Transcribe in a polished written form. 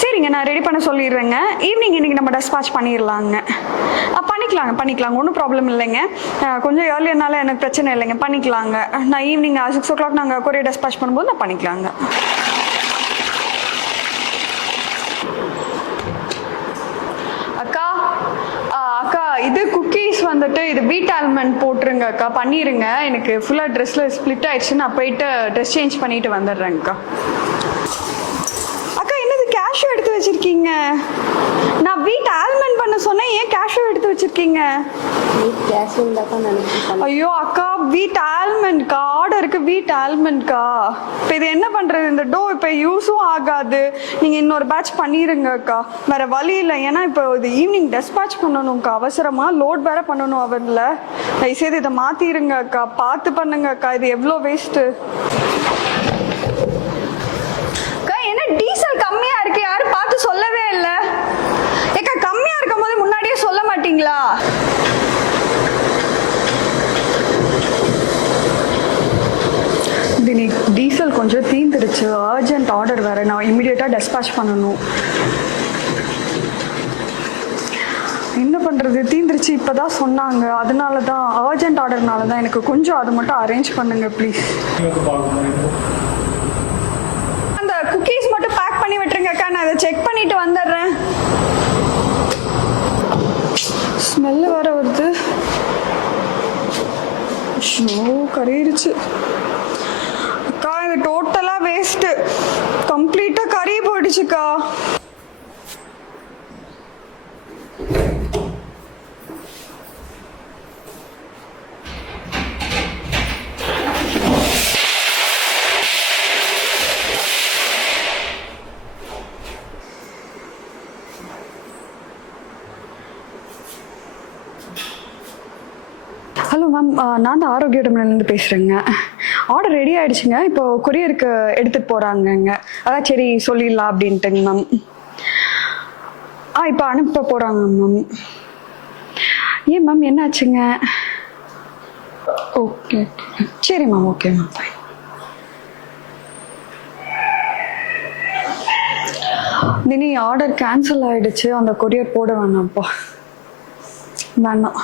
சரிங்க, நான் ரெடி பண்ண சொல்லிடுறேங்க. ஈவினிங் இன்னைக்கு நம்ம டெஸ்பாச் பண்ணிடலாங்க. பண்ணிக்கலாங்க, ஒன்றும் ப்ராப்ளம் இல்லைங்க. கொஞ்சம் ஏர்லியர்னால எனக்கு பிரச்சனை இல்லைங்க, பண்ணிக்கலாங்க. நான் ஈவினிங் 6 o'clock நாங்கள் கொரியர் டெஸ்பாச் பண்ணும்போது நான் பண்ணிக்கலாங்க. அக்கா இது குக்கீஸ் வந்துட்டு இது பீட் ஆல்மண்ட் போட்டுருங்க அக்கா, பண்ணிடுங்க. எனக்கு ஃபுல்லாக ட்ரெஸ்ஸில் ஸ்ப்ளிட் ஆயிடுச்சு, நான் போயிட்டு ட்ரெஸ் சேஞ்ச் பண்ணிட்டு வந்துடுறேங்க்கா. அக்கா என்னது கேஷ்யூ எடுத்து வச்சிருக்கீங்க? நான் வீட் ஆல்மண்ட் பண்ண சொன்னேன், ஏன் கேஷ்யூ எடுத்து வச்சிருக்கீங்க? ஐயோ அக்கா, வீட் ஆல்மண்ட்க்கா ஆர்டருக்கு, வீட் ஆல்மண்ட்க்கா. இப்போ இது என்ன பண்றது? இந்த டோ இப்போ யூஸும் ஆகாது. நீங்க இன்னொரு பேட்ச் பண்ணிருங்க அக்கா, வேற வழி இல்லை. ஏன்னா இப்போ இது ஈவினிங் டெஸ்பாச் பண்ணணும்க்கா, அவசரமா லோட் வேற பண்ணணும் அவன்ல. தயவுசெய்து இதை மாத்திருங்க அக்கா, பார்த்து பண்ணுங்க அக்கா, இது எவ்வளோ வேஸ்ட்டு. என்ன டீசல் கம்மியா இருக்கு, யாரும் பார்த்து சொல்லவே இல்லை. ஏக்கா கம்மியா இருக்கும் போது முன்னாடியே சொல்ல மாட்டீங்களா? டீசல் கொஞ்சம் தீந்துடுச்சு, அர்ஜென்ட் ஆர்டர் வேற, நான் இமிடியேட்டாக டெஸ்பாச் பண்ணணும். என்ன பண்ணுறது, தீந்துருச்சு இப்போதான் சொன்னாங்க, அதனால தான் அர்ஜென்ட் ஆர்டர்னால தான். எனக்கு கொஞ்சம் அதை மட்டும் அரேஞ்ச் பண்ணுங்க ப்ளீஸ். அந்த குக்கீஸ் மட்டும் பேக் பண்ணி விட்டுருங்க அக்கா, நான் அதை செக் பண்ணிட்டு வந்துடுறேன். ஸ்மெல்லு வேற வருது. கறிடுச்சு அக்கா, இது டோட்டலா வேஸ்ட், கம்ப்ளீட்டா கறி போயிடுச்சுக்கா. ஹலோ மேம், நான் தான் ஆரோக்கியடம்லேருந்து பேசுகிறேங்க. ஆர்டர் ரெடி ஆகிடுச்சுங்க, இப்போ கொரியருக்கு எடுத்துகிட்டு போகிறாங்கங்க. அதான் சரி சொல்லிடலாம் அப்படின்ட்டுங்க மேம். இப்போ அனுப்ப போகிறாங்க மேம். ஏன் மேம் என்னாச்சுங்க? ஓகே சரி மேம், ஓகே மேம், பாய். தினி ஆர்டர் கேன்சல் ஆகிடுச்சு, அந்த கொரியர் போட வேணாம்ப்பா, வேணாம்.